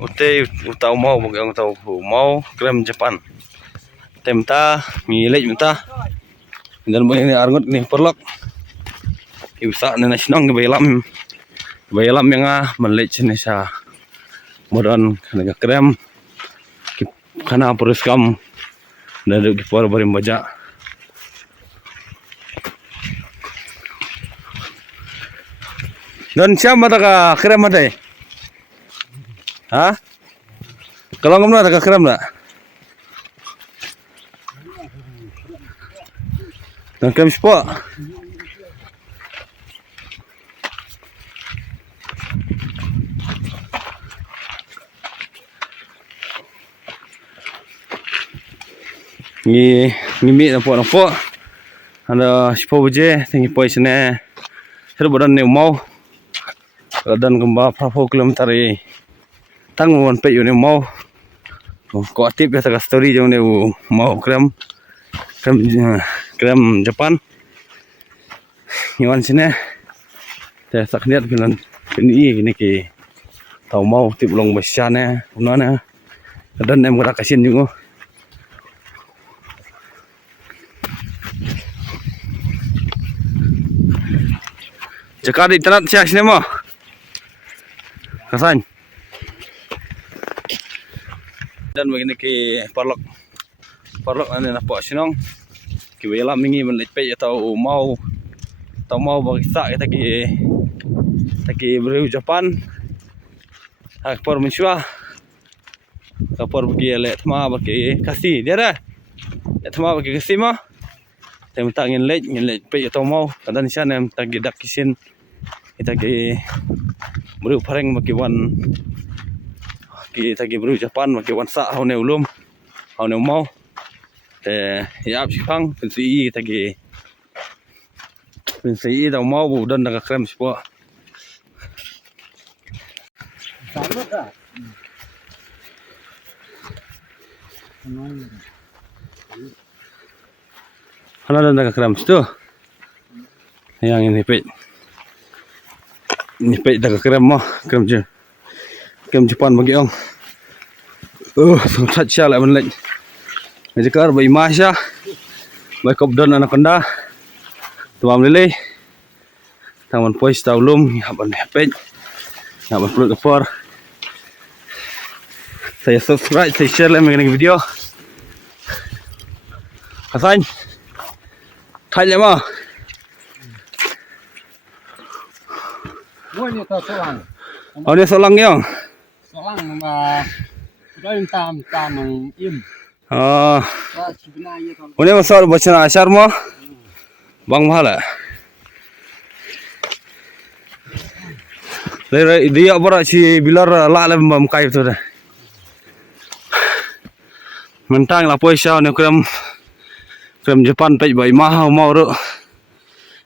Ute utau mau bagi orang tahu mau krem Jepang. Temta milik minta. Dan begini argut ni perlok. Ibsa ni nasional ke bayalam yang melik jenis modern kena krem. Kana perus kam dari kipor beri baja. Dan siapa tak krem ada? Hah? Kalau kamu ada krem tak? Dan krem sport. Ni mi nampak. Ada sport je, tinggi poin sini. Saya badan ni mau. Dan kembali berapa kilometer ini. Tanggungan pe yun mau. Ko aktif ya tak story jong ne mau krem Jepang. Iwan sini. Saya sakniat bilan ini gini ki tahu mau tip long besarnya, mana. Dan em kata kasin juga. Cakap di internet siapa sini mau? Kasan. Dan begini ki parlok ane nampak sinong. Ki bayalam mingi menlepet atau mau bagi sak kita ki beri ucapan. Akpor mensua. Akpor bagi let ma bagi kasih dia dah. Let ma bagi kasih mah. Saya minta ngelet pe atau mau kadang sana minta gidak kisin. Kita ki beri pareng bagi wan kita ki beri ucapan bagi wan sak haune ulum haune mau ya absipang pensui kita ki pensui dah mau dan dah krem semua Halo dan dah krem tu yang ini pe dah krem mah krem je krem Jepang bagi orang sangat sial lah menelak majikar bayi masya bayi kopdan anak kanda tuam lele taman pois taulum haban hepet haban perut kepor saya subscribe saya share lah mengenai video kasan thai mah oh ni solang yang solang mà đây tam bằng im ini masuk baca asyar mah bang mahal dia berat si bilar lah lem kai tu dah mentang lah poisa ni krem Jepang pe bai mahal mau ru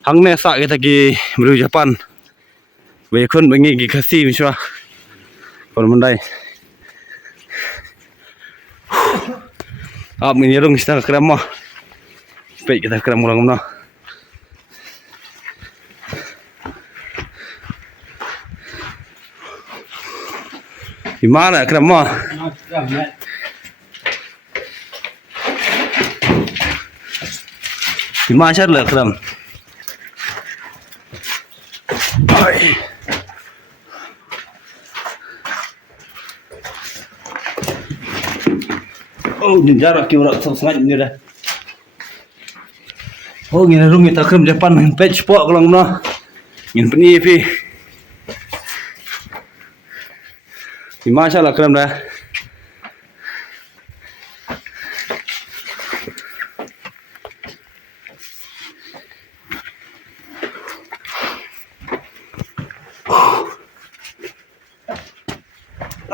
hang ne sak kita ki beri Jepang bai kun bengi ki kasih miswa Mandai. Menyerung kita krem mah. Baik kita krem ulang mana. Di mana krem mah? Di mana cara krem? Oh, ni jarak kira sangat ni dah. Oh, ni rumit tak krem Jepang page sport kalau mana. Ni peni pi. Di mana lah krem dah.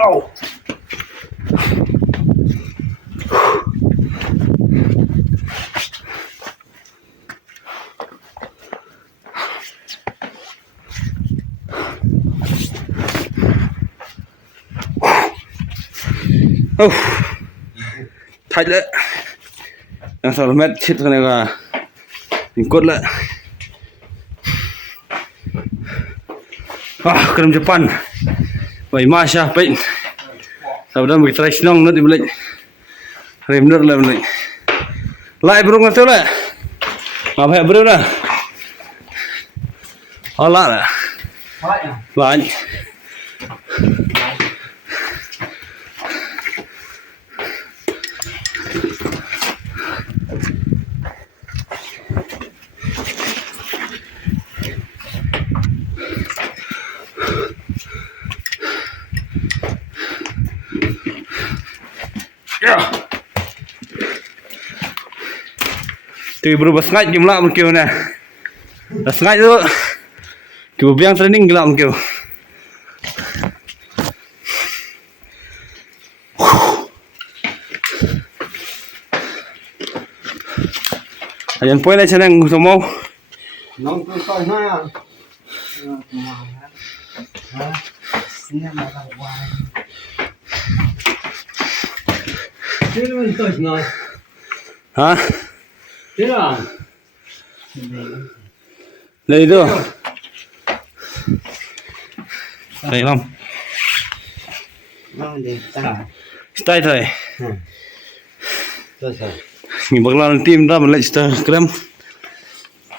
Oh. Thay đấy yang 100 mét chết cái này là mình cốt lại krem Jepang bai masya pe Saudara bagi try senang nanti balik. Rem bener lah balik. Lai burung ngasih lah. Apa yang burung dah? Oh lah. Lai. Tuy berubah sengaja jumlah mungkin na. Sengaja tu. Kau biang training gelap mungkin. Ayan poin na siya ng gusto mo. Nong tôi na. Sino ito na? Ha? Sino? Dari itu. Baik lam. Stay thôi. Mình bắt lần tim ra mình lại Instagram.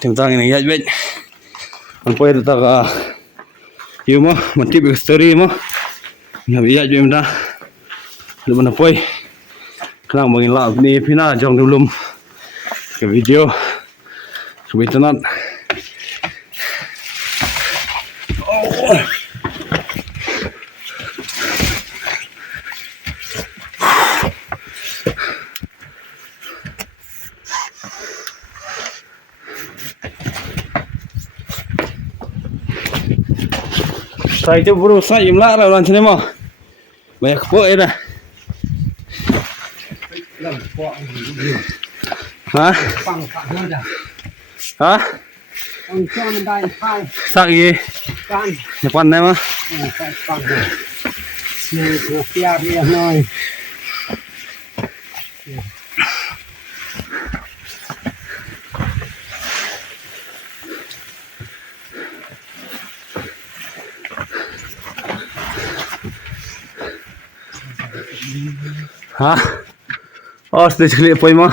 Chúng ta này dạy biết. Mình quay được ta cả. Yêu mà, mình tiếp được story mà. Mình bị dạy chúng ta. Lúc mình quay. Kenang mungkin lah ni pina jong dulu ke video. Sebentar nak. Oh. Saya itu baru saya imlak lah orang sini mah. Banyak kepok ya dah. Hả? Hả? Sắc gì? Nhật Bản này mà. Hả? Oh, sudah sekali apa ini mah?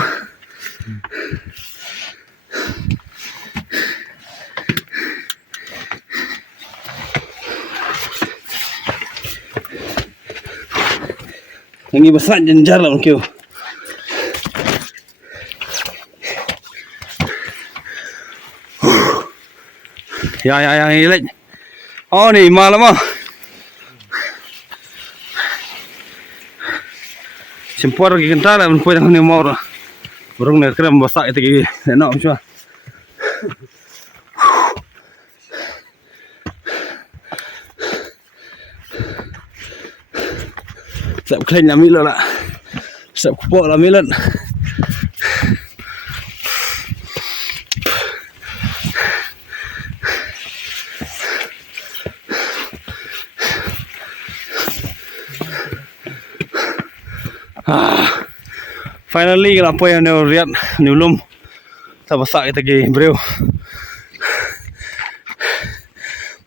Yang ini besar jenjar lah mungkin. Ya, yang ini. Oh, ni malam mah. Sempur lagi kental lah, menpuai dengan ni mau lah. Burung ni kerem besar itu lagi, enak macam. Sep clean lah milan lah, sep kupok lah milan. Finally kenapa yang dia lihat ni belum tak besar kita pergi bro.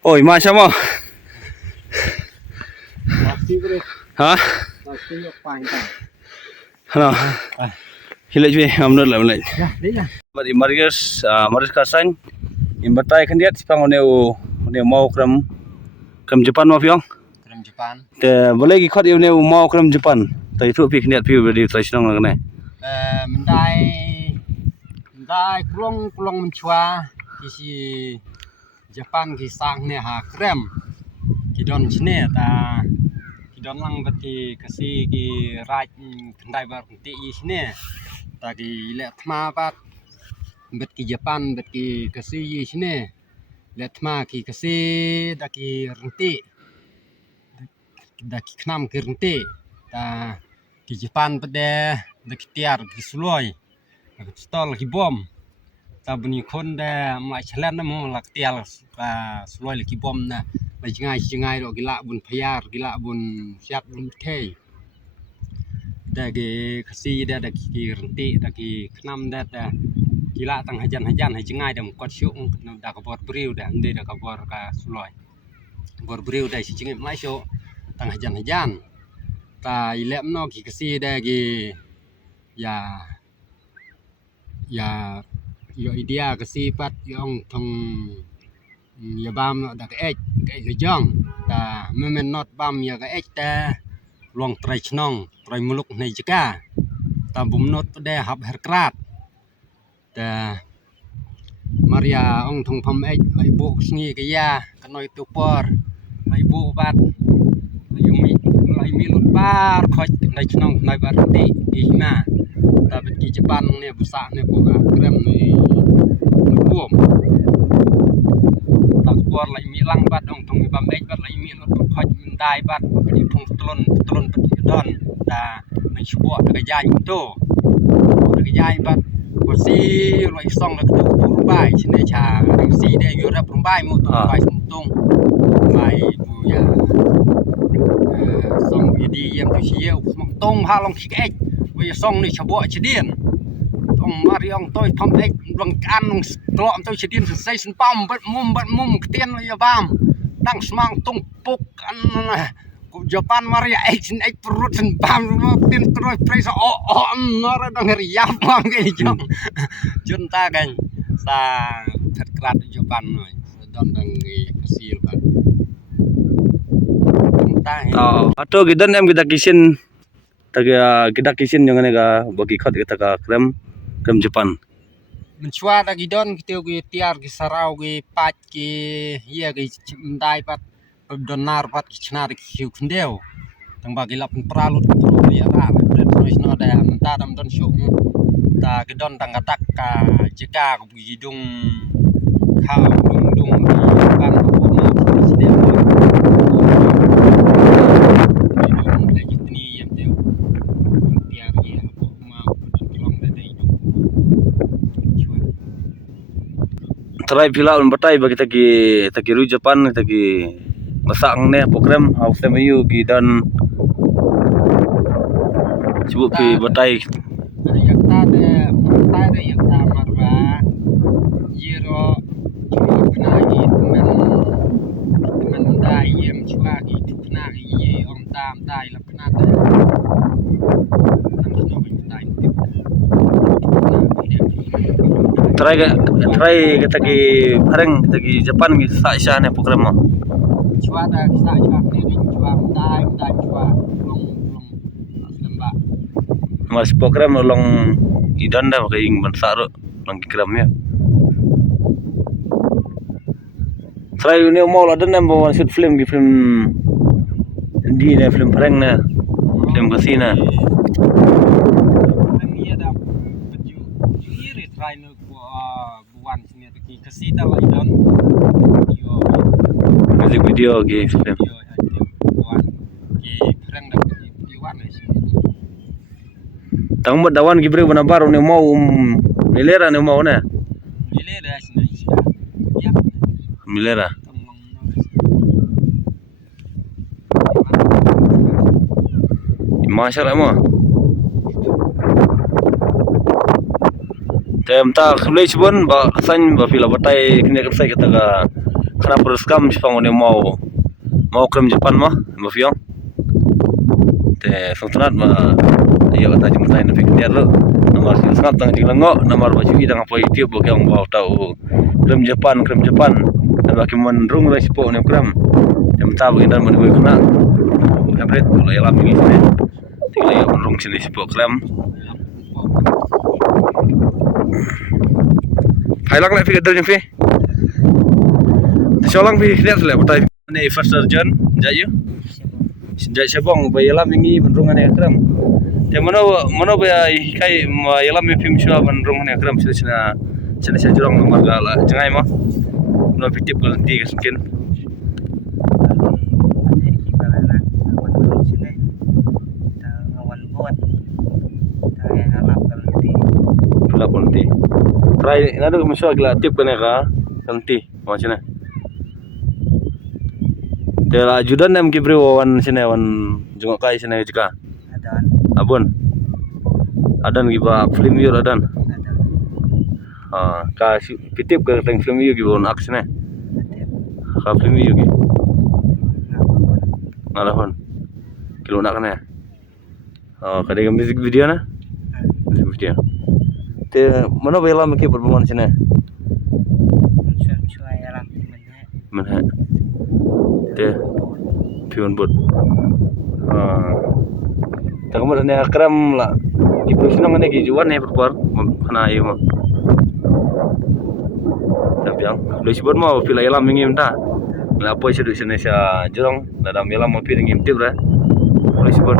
Oi macam mana? Ha? Halo. Hilang je amnul lah mulai. Bagi Marius Kasan imbatai kan dia sipang ne mau kram Jepun mau piang. Kram Jepun. Te boleh ikut ne mau kram Jepun. Tai tu pi kniat pi beri tai senang lah kan. Mendai kulong mencua kisi Jepun kisang ni ha krem kidon sini ta kidon lang beti kasi ki raj kendai bar ti sini ta ki let ma pat bet ki Jepun bet ki kasi sini let ma ki kasi da ki renti da ki knam ki renti ta ki Jepun pada da ki tiar ki suloi stol ki bom ta buni kon da mai chlan na mo lak tial suloi ki bom na mai jingai ro gila bun payar gila bun siap bun thei da ki kasi da ki renti da ki knam da gila tang hajan hai jingai da kot syuk da ka bor briu da ande da ka bor ka suloi bor briu da si jingai mai syo tang hajan ta ilem no ki kasi da gi ya yo idea kasi pat yong thong ya bam no da ke jong ta men not bam ya ke ta long trai chnong trai muluk nei jika ta bum not da hab her krat ta Maria ong thong pham lai bu sngi ke ya kanoi tu por lai bu bat lai mi lut bar khoj nei chnong nei bar ti ihna ta bet ki Japan ne busa ne bu ga krem ni buom ta por lai mi lang bat ong thong bam bat lai mi lut khoj min dai bat ni thong tlon bet don ta nei chuo ta ga ya to ta ga ya bat ko si loi song la tu bai chine cha si de yo ra bai mu tu bai tung bai bu ya song di yem tu chi eu mong tong ha long ki ek we song ni chabo chi dien tong mari ong toi thom ek long kan long klom toi chi dien sai sin pam bat mum tien ya bam dang smang tung puk an Japan Maria Action ek perut sen bam tin terus presa nor dang riam bang ke jong junta kan sa terkrat Japan don dang kasil kan Atau gidan em kita kisin kita kisin yang ga bagi khat kita ka krem Japan menchua da gidon kita gi tiar gi sarau gi pat gi ya gi dai pat donar pat ki chnar ki kundeu tang bagi lap pralut pro ya ra terus no da menta dam don syuk ta gidon tang katak ka jika ku gidung khau dung ban ko ma sine try pila un batai bagi taki ru Japan taki masang ne program house MU gi dan cuba pi batai yak ta de montai de yak ta marwa yero kena gi temen dai yem chua gi kena gi om tam dai la kena de nam no gi dai try taki pareng taki Japan gi sa ne program ma chua da sa chua ne gi chua dai chua long aslemba mas program long idan dah kai ing bansa ro long kram ya try ne mau ladan ne bawa shoot film gi film di ne film pareng ne film kasina try no buan sini taki kasi ta la idon music video gi film buan ki kreng da buan ni tang mat dawan gi bre bana baru ne mau milera ne mau ne milera sini ya milera masyaallah mo tem ta khlei chbon ba san ba fila batai kne sai kata ga khana perskam sipang ne mau krem Japan ma fiong te sotrat ma ya kata jumtai na fikir lo nomor sangat tang jinglango nomor baju idang apa YouTube bo kyang ba tau krem Japan dan baki menrung la sipo ne krem tem ta bo idan mon kena habret lo ya lam ni sini tinggal ya menrung sini sipo krem Hailang nak fikir dari ni, seorang fikir lihat le, betul. Ni first surgeon, jaya. Jaya sebong, bayalam ini benrungan yang kram. Tapi mana bayai kai bayalam ini film show benrungan yang kram sila jurang nomor gala, jangan mah. Mana fikir berhenti keskin. Pula berhenti. Try nado masuk gila tip kena ka nanti macam mana Dela ajudan nam kibri wan sini wan jungok kai sini jika adan abun adan giba film yur adan ka pitip ke teng film yur giba on aksine ka film yur gi ngalahon kilo nak kena Oh, kadang music video na? Music video. Te mana bela maki berbuman sini? Chua ya lam Mana? Te pion bot. Tak kamu ni akram lah. Ibu sinong ni kijuan ni berbuar mana ayu mah. Tapi yang lesi bot mah pila yalam mingim dah. Lah apa sih di sini sia jorong dalam yalam mah piring ngim tibra. Lesi bot.